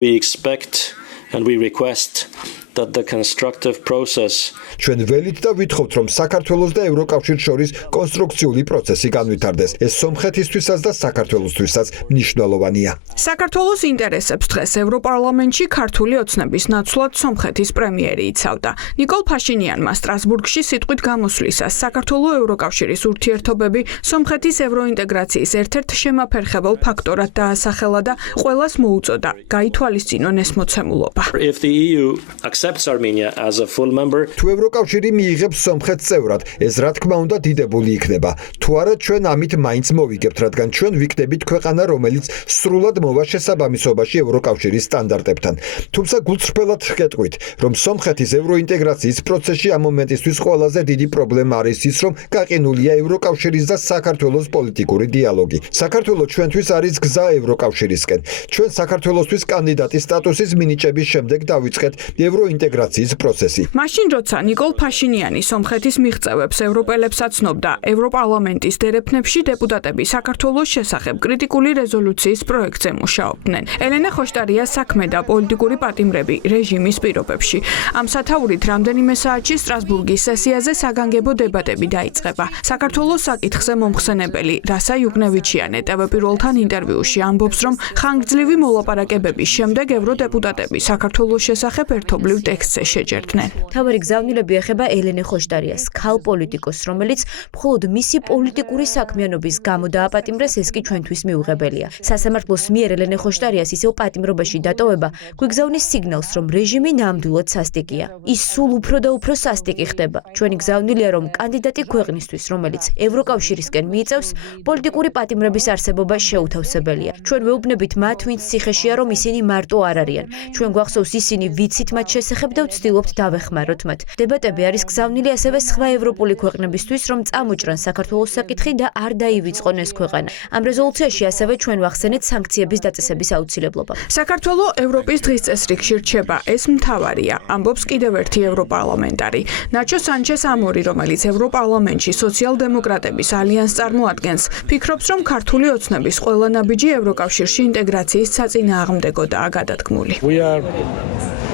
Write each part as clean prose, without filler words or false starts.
We expect and we request that the constructive process ჩვენ ველით და ვითხოვთ, რომ საქართველოს და ევროკავშირის შორის კონსტრუქციული პროცესი განვითარდეს. ეს სომხეთისთვისაც და საქართველოსთვისაც მნიშვნელოვანია. საქართველოს ინტერესებს დღეს ევროპარლამენტში ქართული ოცნების ნაცვლად სომხეთის პრემიერი იცავდა. ნიკოლ ფაშინიანმა სტრასბურგში სიტყვით გამოსვლისას საქართველოს ევროკავშირის ურთიერთობები სომხეთის ევროინტეგრაციის ერთ-ერთ შემაფერხებელ ფაქტორად დაასახელა და ყველას მოუწოდა გაითვალისწინონ ეს მოცემულობა. If the EU accepts Armenia as a full member, თუ ევროკავშირი მიიღებს სომხეთს წევრად, ეს რა თქმა უნდა დიდებული იქნება. თუ არა, ჩვენ ამით მაინც მოვიგებთ, რადგან ჩვენ ვიქნებით ქვეყანა, რომელიც სრულად მოვა შესაბამისობაში ევროკავშირის სტანდარტებთან. თუმცა გულწრფელად გეტყვით, რომ სომხეთის ევროინტეგრაციის პროცესში ამ მომენტისთვის ყველაზე დიდი პრობლემა არის ის, რომ გაყინულია ევროკავშირის და საქართველოს პოლიტიკური დიალოგი. საქართველოს ჩვენთვის არის გზა ევროკავშირისკენ. ჩვენ საქართველოსთვის კანდიდატის სტატუსის მინიჭების შემდეგ დავიწყეთ ევროინტეგრაციის პროცესი. მაშინ როცა ნიკოლ ფაშინიანი სომხეთის მიღწევებს ევროპელებს აცნობდა, ევროპარლამენტის დერეფნებში დეპუტატები საქართველოს შესახებ კრიტიკული რეზოლუციის პროექტზე მუშაობდნენ. ელენა ხოშტარია საქმე და პოლიტიკური პატიმრები რეჟიმის პირობებში. ამ სათაურით რამდენიმე საათში სტრასბურგის სესიაზე საგანგებო დებატები დაიწყება. საქართველოს საკითხზე მომხსენებელი რასა იუგნევიჩიანი ტევ-პირველთან ინტერვიუში ამბობს, რომ ხანგრძლივი მოლაპარაკებების შემდეგ ევროდეპუტატები საქართველოს შესახებ ერთობლივ ტექსტზე შეჯერდნენ. მთავარი გზავნილები ეხება ელენე ხოშტარიას, ქალ პოლიტიკოს, რომელიც მხოლოდ მისი პოლიტიკური საქმიანობის გამო დააპატიმრეს, ეს კი ჩვენთვის მიუღებელია. სასამართლოს მიერ ელენე ხოშტარიას ისევ პატიმრობაში დატოვება გვიგზავნის სიგნალს, რომ რეჟიმი ნამდვილად სასტიკია. ის სულ უფრო და უფრო სასტიკი ხდება. ჩვენი გზავნილია, რომ კანდიდატი ქვეყნისთვის, რომელიც ევროკავშირისკენ მიიწევს, პოლიტიკური პატიმრების არსებობა შეუთავსებელია. ჩვენ ვეუბნებით მათ, ვინც ციხეშია, რომ ისინი მარტო არ არიან. ჩვენ გვახსოვს ისინი ვიცით მათ შესახებ და ვცდილობთ დავეხმაროთ მათ. დებატები არის გზავნილი ასევე სხვა ევროპული ქვეყნებისთვის, რომ წამოჭრან საქართველოს საკითხი და არ დაივიწყონ ეს ქვეყანა. ამ რეზოლუციაში ასევე ჩვენ ვახსენეთ სანქციების დაწესების აუცილებლობა. საქართველოს ევროპის დღის წესრიგში რჩება, ეს მთავარია, ამბობს კიდევ ერთი ევროპარლამენტარი. ნაჩო სანჩეს ამორი, რომელიც ევროპარლამენტში სოციალ-დემოკრატების ალიანსს წარმოადგენს, ფიქრობს, რომ ქართული ოცნების ყველა ნაბიჯი ევროკავშირში ინტეგრაციის საწინააღმდეგოდაა გადადგმული.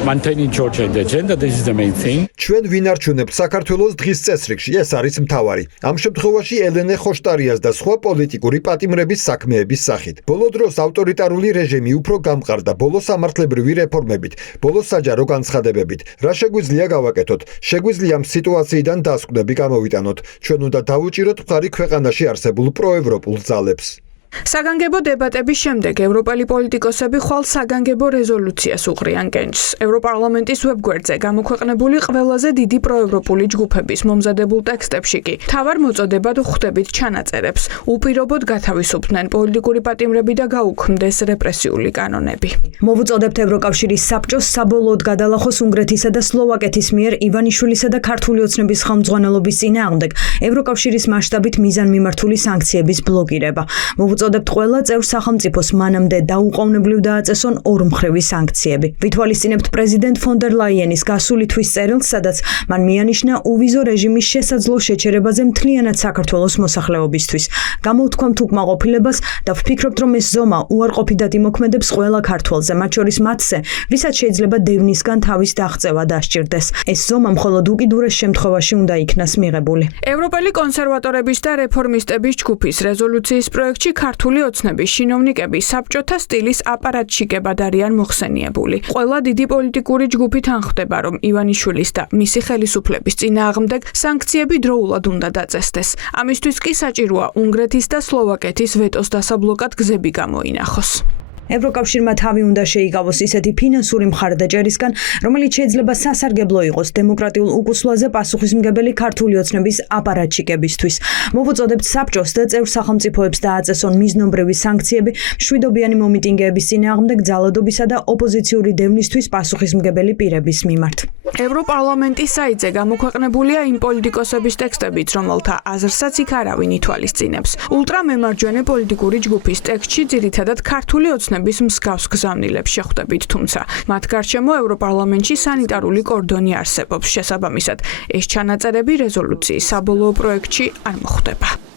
Maintaining Georgia in the agenda, this is the main thing. ჩვენ ვინარჩუნებთ საქართველოს დღის წესრიგში, ეს არის მთავარი. ამ შემთხვევაში ელენე ხოშტარიას და სხვა პოლიტიკური პატიმრების საქმეების სახით. ბოლო დროს ავტორიტარული რეჟიმი უფრო გამყარდა ბოლო სამართლებრივი რეფორმებით, ბოლო საჯარო განცხადებებით. რა შეგვიძლია გავაკეთოთ? შეგვიძლია ამ სიტუაციიდან დასკვნები გამოვიტანოთ. ჩვენ უნდა დავუჭიროთ მხარი ქვეყანაში არსებულ პროევროპულ ძალებს. საგანგებო დებატების შემდეგ ევროპელი პოლიტიკოსები ხვალ საგანგებო რეზოლუციას უყრიან კენჭს. ევროპარლამენტის ვებგვერდზე გამოქვეყნებული ყველაზე დიდი პროევროპული ჯგუფების მომზადებულ ტექსტებში კი მთავარ მოწოდებად ხვდებით ჩანაწერებს. უპირობოდ გათავისუფლდნენ პოლიტიკური პატიმრები და გაუქმდეს რეპრესიული კანონები. მოვუწოდებთ ევროკავშირის საბჭოს საბოლოოდ გადალახოს უნგრეთისა და სლოვაკეთის მიერ ივანიშვილისა და ქართული ოცნების ხელმძღვანელობის წინააღმდეგ ევროკავშირის მასშტაბით მიზანმიმართული სანქციების ბლოკირება. მოვუწოდებთ ყველა წევრ სახელმწიფოს მანამდე დაუყოვნებლივ დააწესონ ორმხრივი სანქციები. ვითვალისწინებთ პრეზიდენტ ფონ დერ ლაიენის გასული თვის წერილს, სადაც მან მიანიშნა უვიზო რეჟიმის შესაძლო შეჩერებაზე მთლიანად საქართველოს მოსახლეობისთვის. გამოვთქვამთ უკმაყოფილებას და ვფიქრობთ, რომ ეს ზომა უარყოფითად იმოქმედებს ყველა ქართველზე, მათ შორის მათზე, ვისაც შეიძლება დევნისგან თავის დაღწევა დასჭირდეს. ეს ზომა მხოლოდ უკიდურეს შემთხვევაში უნდა იქნას მიღებული. ევროპელი კონსერვატორების და რეფორმისტების ჯგუფის რეზოლუციის პროექტში ქართული ოცნების შინოვნიკები საბჭოთა სტილის აპარატშიკებად არიან მოხსენიებული. ყველა დიდი პოლიტიკური ჯგუფი თანხმდება, რომ ივანიშვილის და მისი ხელისუფლების წინააღმდეგ სანქციები დროულად უნდა დაწესდეს. ამისთვის კი საჭიროა უნგრეთის და სლოვაკეთის ვეტოს დასაბლოკად გზები გამოინახოს. ევროკავშირმა თავი უნდა შეიკავოს ისეთი ფინანსური მხარდაჭერისგან, რომელიც შეიძლება სასარგებლო იყოს დემოკრატიულ უკუსვლაზე პასუხისმგებელი ქართული ოცნების აპარატჩიკებისთვის. მოვუწოდებთ საბჭოს და წევრ სახელმწიფოებს დააწესონ მიზნობრივი სანქციები მშვიდობიანი მომიტინგეების წინააღმდეგ ძალადობისა და ოპოზიციური დევნისთვის პასუხისმგებელი პირების მიმართ. ევროპარლამენტის საიტზე გამოქვეყნებულია იმ პოლიტიკოსების ტექსტებიც, რომელთა აზრსაც იქ არავინ ითვალისწინებს. ულტრამემარჯვენე პოლიტიკური ჯგუფის ტექსტში ძირითადად ქართული ოცნების მსგავს გზავნილებს შეხვდებით, თუმცა მათ გარშემო ევროპარლამენტში სანიტარული კორდონი არსებობს. შესაბამისად, ეს ჩანაწერები რეზოლუციის საბოლოო პროექტში არ მოხვდება.